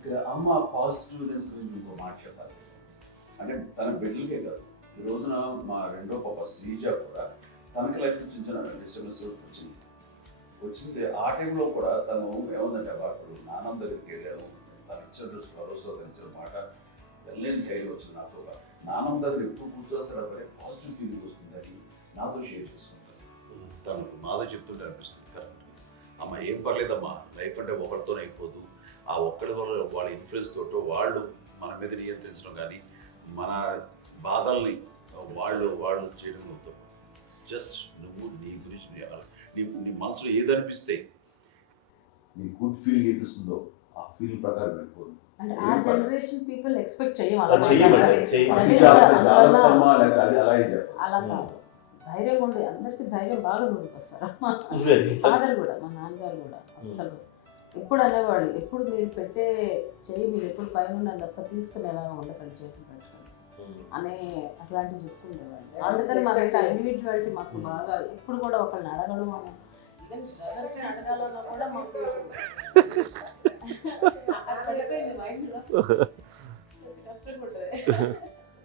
ఇక్కడ అమ్మ పాజిటివ్నెస్ గురించి ఇంకో మాట చెప్పాలి. అంటే తన బిడ్డలకే కాదు, ఈ రోజున మా రెండో పాప శ్రీజ కూడా తనకి లైఫ్ చిన్న చిన్న డిస్టర్బెన్స్ వచ్చింది. ఆ టైంలో కూడా తను ఏముందంటే అప్పుడు నాన్నమ్మ దగ్గరికి వెళ్ళాను, తను ఇచ్చిన భరోసా, తను ఇచ్చిన మాట వెళ్ళలేని ధైర్యం వచ్చింది నాతో. నాన్నమ్మ దగ్గర ఎప్పుడు కూర్చోస్తాడు అప్పుడే పాజిటివ్ ఫీలింగ్ వస్తుందని నాతో షేర్ చేసుకుంటాను. తను మాతో చెప్తుంటే అనిపిస్తుంది కరెక్ట్ అమ్మ, ఏం పర్లేదమ్మా, లైఫ్ అంటే ఒకరితోనే అయిపోదు, ఆ ఒక్కడి వల్ల వాళ్ళ ఇన్ఫ్లుయెన్స్ తోటో వాళ్ళు మన మీద నియంత్రించడం కానీ మన బాధల్ని వాళ్ళు చేయడం అవుతాం. జస్ట్ నువ్వు నీ గురించి నీ మనసులో ఏదనిపిస్తే నీ గుడ్ ఫీల్ ఏదిస్తుందో ఆ ఫీల్ ప్రకారం వెళ్ళిపోదు. అంటే ఆ జనరేషన్ పీపుల్ ఎక్స్పెక్ట్ అలా కాదు, ధైర్యం ఉండే అందరికి ధైర్యం బాగా ముందుకొస్తారు. ఫాదర్ కూడా, మా నాన్నగారు కూడా అసలు ఎప్పుడు అనేవాళ్ళు, ఎప్పుడు మీరు పెట్టే చెయ్యి మీరు ఎప్పుడు పైన తప్ప తీసుకుని ఎలా ఉండకండి, చేతులు పెట్టుకొని అనే అట్లాంటివి చెప్తుండేవాళ్ళు. అందుకని మాకు ఇండివిజువాలిటీ మాకు బాగా ఎప్పుడు కూడా ఒకళ్ళని అడగడం అని, ఈవెన్ బ్రదర్స్ని అడగాలన్నా కూడా మాకు పడిపోయింది మైండ్లో, కొంచెం కష్టపడ్డది.